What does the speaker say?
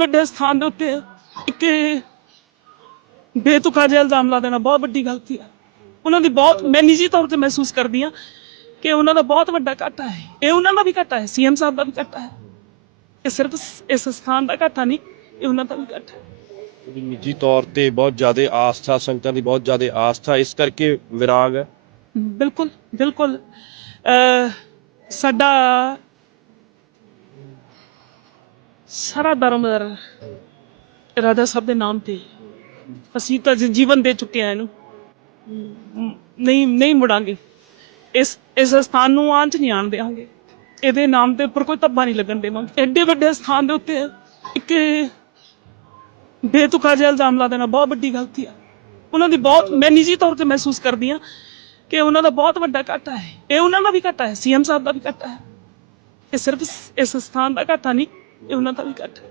ਵੱਡੇ ਸਥਾਨ ਦੇ ਉੱਤੇ ਇੱਕ ਬੇਤੁਕਾ ਜਿਹਾ ਇਲਜ਼ਾਮ ਲਾ ਦੇਣਾ ਬਹੁਤ ਵੱਡੀ ਗਲਤੀ ਹੈ। ਉਹਨਾਂ ਦੀ ਬਹੁਤ, ਮੈਂ ਨਿੱਜੀ ਤੌਰ ਤੇ ਮਹਿਸੂਸ ਕਰਦੀ ਹਾਂ ਕਿ ਉਹਨਾਂ ਦਾ ਬਹੁਤ ਵੱਡਾ ਘਾਟਾ ਹੈ। ਇਹ ਉਹਨਾਂ ਦਾ ਵੀ ਘਾਟਾ ਹੈ, CM ਸਾਹਿਬ ਦਾ ਵੀ ਘਾਟਾ ਹੈ। ਇਹ ਸਿਰਫ ਇਸ ਸਥਾਨ ਦਾ ਘਾਟਾ ਨਹੀਂ, ਇਹ ਉਹਨਾਂ ਦਾ ਵੀ ਘਾਟਾ ਹੈ। ਉਹਦੀ ਨਿੱਜੀ ਤੌਰ ਤੇ ਬਹੁਤ ਜ਼ਿਆਦਾ ਆਸਥਾ, ਸੰਗਤਾਂ ਦੀ ਬਹੁਤ ਜ਼ਿਆਦਾ ਆਸਥਾ, ਇਸ ਕਰਕੇ ਵਿਰਾਗ ਹੈ। ਬਿਲਕੁਲ ਬਿਲਕੁਲ। ਸਾਡਾ ਸਾਰਾ ਧਰਮ ਰਾਜਾ ਸਾਹਿਬ ਦੇ ਨਾਮ ਤੇ, ਅਸੀਂ ਤਾਂ ਜੀਵਨ ਦੇ ਚੁੱਕੇ ਹਾਂ ਇਹਨੂੰ, ਨਹੀਂ ਮੁੜਾਂਗੇ। ਇਸ ਸਥਾਨ ਨੂੰ ਆਂਚ ਨਹੀਂ ਆਣ ਦਿਆਂਗੇ। ਇਹਦੇ ਨਾਮ ਦੇ ਉੱਪਰ ਕੋਈ ਧੱਬਾ ਨਹੀਂ ਲੱਗਣ ਦੇਵਾਂਗੇ। ਐਡੇ ਵੱਡੇ ਸਥਾਨ ਦੇ ਉੱਤੇ ਇੱਕ ਬੇਤੁਕਾ ਜਿਹਾ ਇਲਜ਼ਾਮ ਲਾ ਦੇਣਾ ਬਹੁਤ ਵੱਡੀ ਗਲਤੀ ਹੈ। ਉਹਨਾਂ ਦੀ ਬਹੁਤ, ਮੈਂ ਨਿੱਜੀ ਤੌਰ ਤੇ ਮਹਿਸੂਸ ਕਰਦੀ ਹਾਂ ਕਿ ਉਹਨਾਂ ਦਾ ਬਹੁਤ ਵੱਡਾ ਘਾਟਾ ਹੈ। ਇਹ ਉਹਨਾਂ ਦਾ ਵੀ ਘਾਟਾ ਹੈ, CM ਸਾਹਿਬ ਦਾ ਵੀ ਘਾਟਾ ਹੈ। ਇਹ ਸਿਰਫ ਇਸ ਸਥਾਨ ਦਾ ਘਾਟਾ ਨਹੀਂ, ਇਹ ਉਹਨਾਂ ਦਾ ਵੀ ਘਾਟਾ ਹੈ।